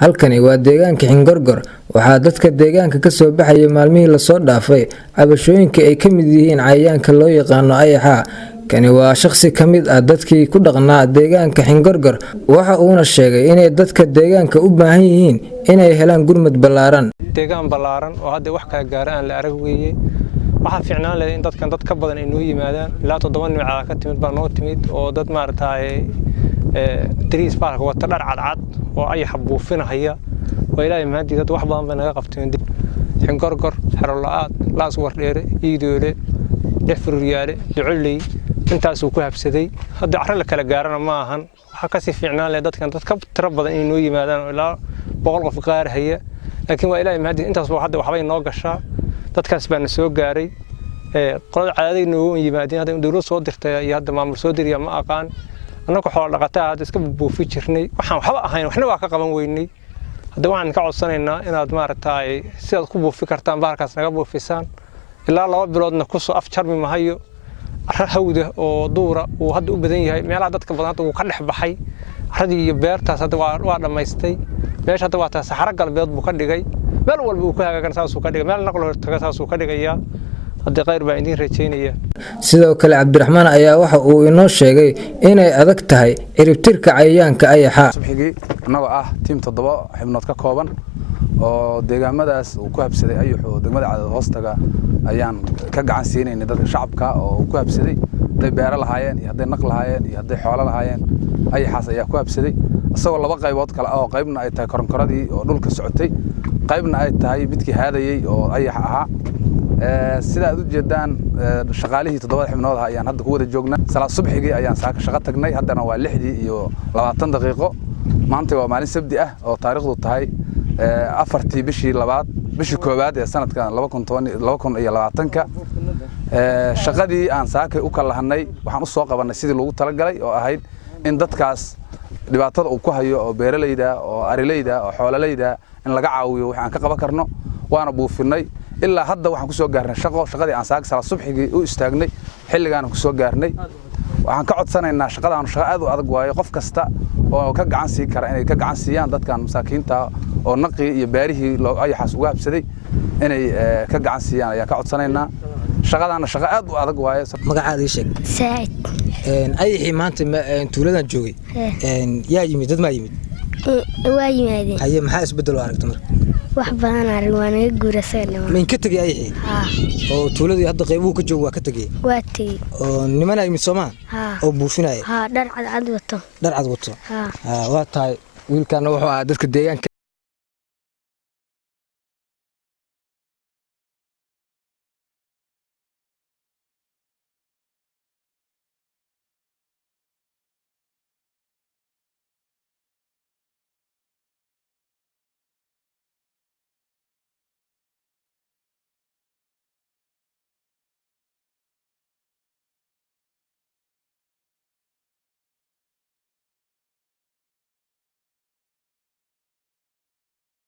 halkani waa deegaanka Xingorgor waxaa dadka deegaanka ka soo baxay maalmihii la soo dhaafay cabashooyinka ay ka mid yihiin cayayaanka loo yaqaan ayaxa. Kani waa shakhsi ka mid ah dadkii ku dhaqnaa deegaanka Xingorgor waxa uuna sheegay inay dadka deegaanka u baahan yihiin inay helaan gurmad ballaaran. deegaan ballaaran oo hadda wax kala gaaraan la arag weeyay. waxa fiicnaan leh in dadkan dad ka badan ay noo yimaadaan ilaa 7 nimca ka timid baa noo timid oo dad maartay tiriis park wata dhar cadcad oo ay xabuufinaya oo ilaahay maadii dad wax badan baa naga qabteen Xingorgor xarolaad laas wardheere iidoole dhefriyaale duculay intaas uu ku habsaday hadda carro la kala gaarana ma ahan waxa ka si fiicnaan leh dadkan dad ka tiro badan in noo yimaadaan ilaa 100 qof qaar haya laakiin waa ilaahay maadii intaas hadda waxbay noo gashaa dadkaas baan soo gaaray qolada caadada noo yimaadeen hadda dawlad soo dirtay iyo hadda maamul soo diriya ma aqaan annagu xoolo dhaqataa hadda iska buufi jirnay waxaan waxba ahayn waxna waa ka qaban weynay hadda waxaan ka codsanaynaa inaad maaragtay sidaad ku buufi kartaan baarkaas naga buufisaan ilaa 2 biloodna ku soo afjarmi mahayo hawda oo duura oo hadda u badan yahay meelaha dadka badan hadda uu ka dhex baxay radii iyo beertaas hadda waa dhamaystay meesha hadda waa taas saxaro galbeed buu ka dhigay meel walba uu ku hagaagan saas uu ka dhigay meel naqlo taga saas uu ka dhigaya hadda qayr baa idin rajeynaya. sidoo kale Cabdiraxmaan ayaa waxa uu inoo sheegay inay adag tahay ciribtirka cayayaanka ayaxa. subxigii anagoo ah team 7 xubnood ka kooban oo deegaamadaas uu ku habsaday ayaxu degmada Cadaad hoostaga ayaan ka gacan siinay dadka shacabka oo ku habsaday haday beero lahaayeen iyo haday naq lahaayeen iyo haday xoolo lahaayeen ayaxaas ayaa ku habsaday asagoo 2 qaybood kala oo qaybna ay tahay koronkoradii oo dhulka socotay qaybna ay tahay midkii haadayay oo ayax ahaa sida aad u jeedaan shaqaalihii 7 xubnood ayaan hadda ku wada joognaa salaad subxigii ayaan saaka shaqo tagnay haddana waa 6:20 daqiiqo maanta waa maalin sabti ah oo taariikhdu tahay 4tii bishii koowaad ee sanadkan 2020 shaqadii aan saaka u kala lahanay waxaan u soo qabanay sidii loogu talagalay oo ahayd in dadkaas dhibaatada uu ku hayo oo beeralayda oo arileyda oo xoolalayda in laga caawiyo waxaan ka qaban karno waana buufinay ilaa hadda waxaan ku soo gaarnay shaqadii aan saaka salaad subxigii u istaagnay xilligaan ku soo gaarnay waxaan ka codsanaynaa shaqadaan shaqo aad u adag waayo qof kasta oo ka gacan sii kara inay ka gacan siiyaan dadkan masaakiinta oo naqi iyo baarihii loo ayaxaas uga habsaday inay ka gacan siiyaan ayaa ka codsanaynaa shaqadaan shaqo aad u adag waayo. magacaada ii sheeg. Saacid. ayaxii maanta tuuladan joogay yaa yimid dad ma yimid waa yimaadeen haye maxaa isbedel aragtay marka wax badan arag waa naga guurasayna min ka tagay ayaxii oo tuuladii hadda qaybuhu ka joog waa ka tagay waa tagay oo niman ay mid Soomaa oo buufinay dhar cad wato waa tahay wiilkana wuxuu ahaa dadka deegaanka